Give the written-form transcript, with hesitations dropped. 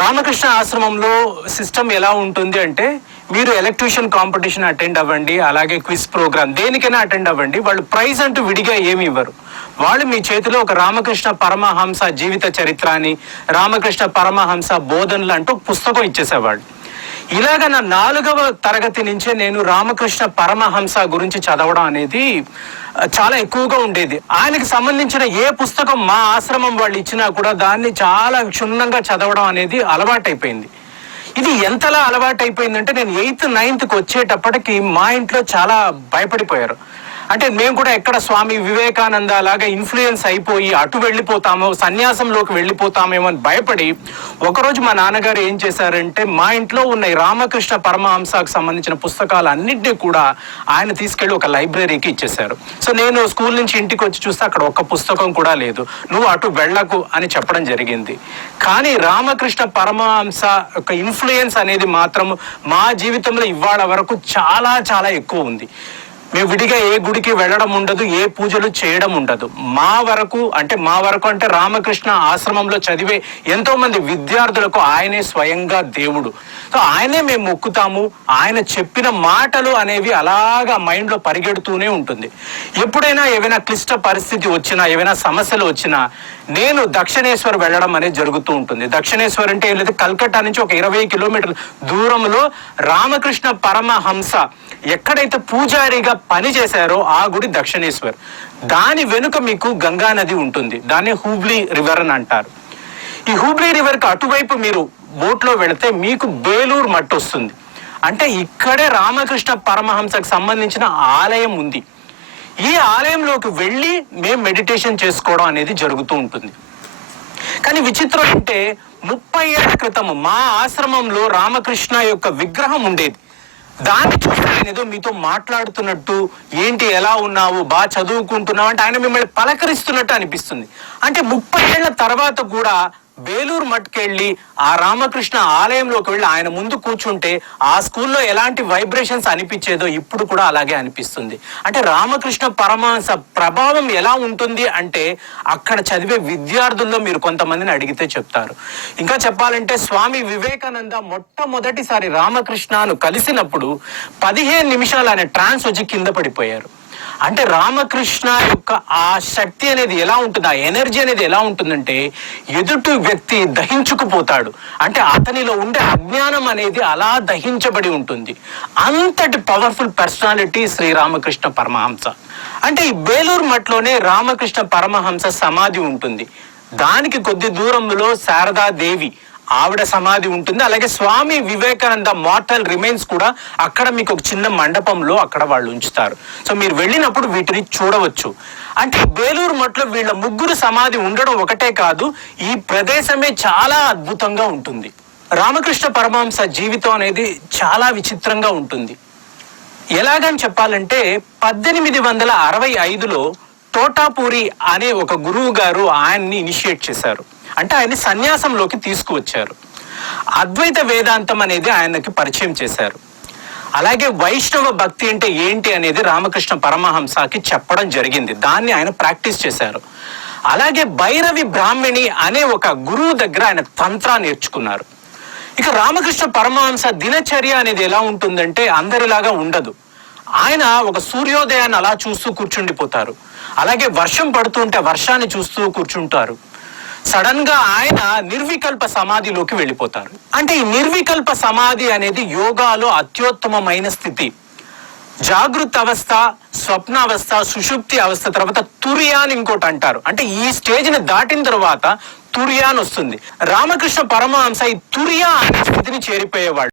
రామకృష్ణ ఆశ్రమంలో సిస్టమ్ ఎలా ఉంటుంది అంటే, మీరు ఎలక్ట్యూషన్ కాంపిటీషన్ అటెండ్ అవ్వండి, అలాగే క్విజ్ ప్రోగ్రామ్ దేనికైనా అటెండ్ అవ్వండి, వాళ్ళు ప్రైజ్ అంటూ విడిగా ఏమి ఇవ్వరు. వాళ్ళు మీ చేతిలో ఒక రామకృష్ణ పరమహంస జీవిత చరిత్ర అని, రామకృష్ణ పరమహంస బోధనలు అంటూ పుస్తకం ఇచ్చేసేవాళ్ళు. ఇలాగ నా 4వ తరగతి నుంచే నేను రామకృష్ణ పరమహంస గురించి చదవడం అనేది చాలా ఎక్కువగా ఉండేది. ఆయనకి సంబంధించిన ఏ పుస్తకం మా ఆశ్రమం వాళ్ళు ఇచ్చినా కూడా దాన్ని చాలా క్షుణ్ణంగా చదవడం అనేది అలవాటైపోయింది. ఇది ఎంతలా అలవాటైపోయిందంటే, నేను 8th 9th వచ్చేటప్పటికి మా ఇంట్లో చాలా భయపడిపోయారు. అంటే మేము కూడా ఎక్కడ స్వామి వివేకానంద లాగా ఇన్ఫ్లుయెన్స్ అయిపోయి అటు వెళ్ళిపోతామో, సన్యాసంలోకి వెళ్ళిపోతామేమో అని భయపడి ఒకరోజు మా నాన్నగారు ఏం చేశారంటే, మా ఇంట్లో ఉన్న రామకృష్ణ పరమహంసకు సంబంధించిన పుస్తకాలు అన్నింటినీ కూడా ఆయన తీసుకెళ్లి ఒక లైబ్రరీకి ఇచ్చేశారు. సో నేను స్కూల్ నుంచి ఇంటికి వచ్చి చూస్తే అక్కడ ఒక్క పుస్తకం కూడా లేదు. నువ్వు అటు వెళ్ళకు అని చెప్పడం జరిగింది. కానీ రామకృష్ణ పరమహంస యొక్క ఇన్ఫ్లుయెన్స్ అనేది మాత్రం మా జీవితంలో ఇవాళ వరకు చాలా చాలా ఎక్కువ ఉంది. మేము విడిగా ఏ గుడికి వెళ్ళడం ఉండదు, ఏ పూజలు చేయడం ఉండదు. మా వరకు అంటే రామకృష్ణ ఆశ్రమంలో చదివే ఎంతో మంది విద్యార్థులకు ఆయనే స్వయంగా దేవుడు. సో ఆయనే మేము మొక్కుతాము. ఆయన చెప్పిన మాటలు అనేవి అలాగా మైండ్లో పరిగెడుతూనే ఉంటుంది. ఎప్పుడైనా ఏవైనా క్లిష్ట పరిస్థితి వచ్చినా, ఏవైనా సమస్యలు వచ్చినా నేను దక్షిణేశ్వర్ వెళ్ళడం అనేది జరుగుతూ ఉంటుంది. దక్షిణేశ్వర్ అంటే ఏం లేదు, కల్కట్టా నుంచి ఒక 20 కిలోమీటర్ల దూరంలో రామకృష్ణ పరమహంస ఎక్కడైతే పూజారిగా పని చేశారో ఆ గుడి దక్షిణేశ్వర్. దాని వెనుక మీకు గంగా నది ఉంటుంది. దాన్ని హూబ్లీ రివర్ అని అంటారు. ఈ హూబ్లీ రివర్కి అటువైపు మీరు బోట్లో వెళితే మీకు బేలూరు మట్టి వస్తుంది. అంటే ఇక్కడే రామకృష్ణ పరమహంసకు సంబంధించిన ఆలయం ఉంది. ఈ ఆలయంలోకి వెళ్ళి మేము మెడిటేషన్ చేసుకోవడం అనేది జరుగుతూ ఉంటుంది. కానీ విచిత్రం అంటే 30 ఏళ్ల క్రితం మా ఆశ్రమంలో రామకృష్ణ యొక్క విగ్రహం ఉండేది. దాన్ని చూస్తే ఆయన ఏదో మీతో మాట్లాడుతున్నట్టు, ఏంటి ఎలా ఉన్నావు, బాగా చదువుకుంటున్నావు అంటే ఆయన మిమ్మల్ని పలకరిస్తున్నట్టు అనిపిస్తుంది. అంటే 30 ఏళ్ల తర్వాత కూడా బేలూరు మట్టుకెళ్ళి ఆ రామకృష్ణ ఆలయంలోకి వెళ్ళి ఆయన ముందు కూర్చుంటే ఆ స్కూల్లో ఎలాంటి వైబ్రేషన్స్ అనిపించేదో ఇప్పుడు కూడా అలాగే అనిపిస్తుంది. అంటే రామకృష్ణ పరమహంస ప్రభావం ఎలా ఉంటుంది అంటే, అక్కడ చదివే విద్యార్థుల్లో మీరు కొంతమందిని అడిగితే చెప్తారు. ఇంకా చెప్పాలంటే స్వామి వివేకానంద మొట్టమొదటిసారి రామకృష్ణను కలిసినప్పుడు 15 నిమిషాలు ఆయన ట్రాన్స్ వచ్చి కింద పడిపోయారు. అంటే రామకృష్ణ యొక్క ఆ శక్తి అనేది ఎలా ఉంటుంది, ఆ ఎనర్జీ అనేది ఎలా ఉంటుందంటే, ఎదుటి వ్యక్తి దహించుకుపోతాడు. అంటే అతనిలో ఉండే అజ్ఞానం అనేది అలా దహించబడి ఉంటుంది. అంతటి పవర్ఫుల్ పర్సనాలిటీ శ్రీరామకృష్ణ పరమహంస. అంటే ఈ బేలూరు మట్లోనే రామకృష్ణ పరమహంస సమాధి ఉంటుంది. దానికి కొద్ది దూరంలో శారదాదేవి ఆవిడ సమాధి ఉంటుంది. అలాగే స్వామి వివేకానంద మార్టల్ రిమైన్స్ కూడా అక్కడ మీకు ఒక చిన్న మండపంలో అక్కడ వాళ్ళు ఉంచుతారు. సో మీరు వెళ్ళినప్పుడు వీటిని చూడవచ్చు. అంటే బేలూరు మట్లో వీళ్ళ ముగ్గురు సమాధి ఉండడం ఒకటే కాదు, ఈ ప్రదేశమే చాలా అద్భుతంగా ఉంటుంది. రామకృష్ణ పరమహంస జీవితం అనేది చాలా విచిత్రంగా ఉంటుంది. ఎలాగని చెప్పాలంటే 1865లో తోటాపూరి అనే ఒక గురువు గారు ఆయన్ని ఇనిషియేట్ చేశారు. అంటే ఆయన్ని సన్యాసంలోకి తీసుకువచ్చారు. అద్వైత వేదాంతం అనేది ఆయనకి పరిచయం చేశారు. అలాగే వైష్ణవ భక్తి అంటే ఏంటి అనేది రామకృష్ణ పరమహంసకి చెప్పడం జరిగింది. దాన్ని ఆయన ప్రాక్టీస్ చేశారు. అలాగే భైరవి బ్రాహ్మణి అనే ఒక గురువు దగ్గర ఆయన తంత్రా నేర్చుకున్నారు. ఇక రామకృష్ణ పరమహంస దినచర్య అనేది ఎలా ఉంటుందంటే అందరిలాగా ఉండదు. ఆయన ఒక సూర్యోదయాన్ని అలా చూస్తూ కూర్చుండిపోతారు. అలాగే వర్షం పడుతుంటే వర్షాన్ని చూస్తూ కూర్చుంటారు. సడన్ గా ఆయన నిర్వికల్ప సమాధిలోకి వెళ్ళిపోతారు. అంటే ఈ నిర్వికల్ప సమాధి అనేది యోగాలో అత్యుత్తమమైన స్థితి. జాగృత అవస్థ, స్వప్నావస్థ, సుషుప్తి అవస్థ తర్వాత తురియాన్ ఇంకోటి అంటారు. అంటే ఈ స్టేజ్ ని దాటిన తర్వాత తురియాన్ వస్తుంది. రామకృష్ణ పరమహంస ఈ తురియా అనే స్థితిని చేరిపోయేవాడు.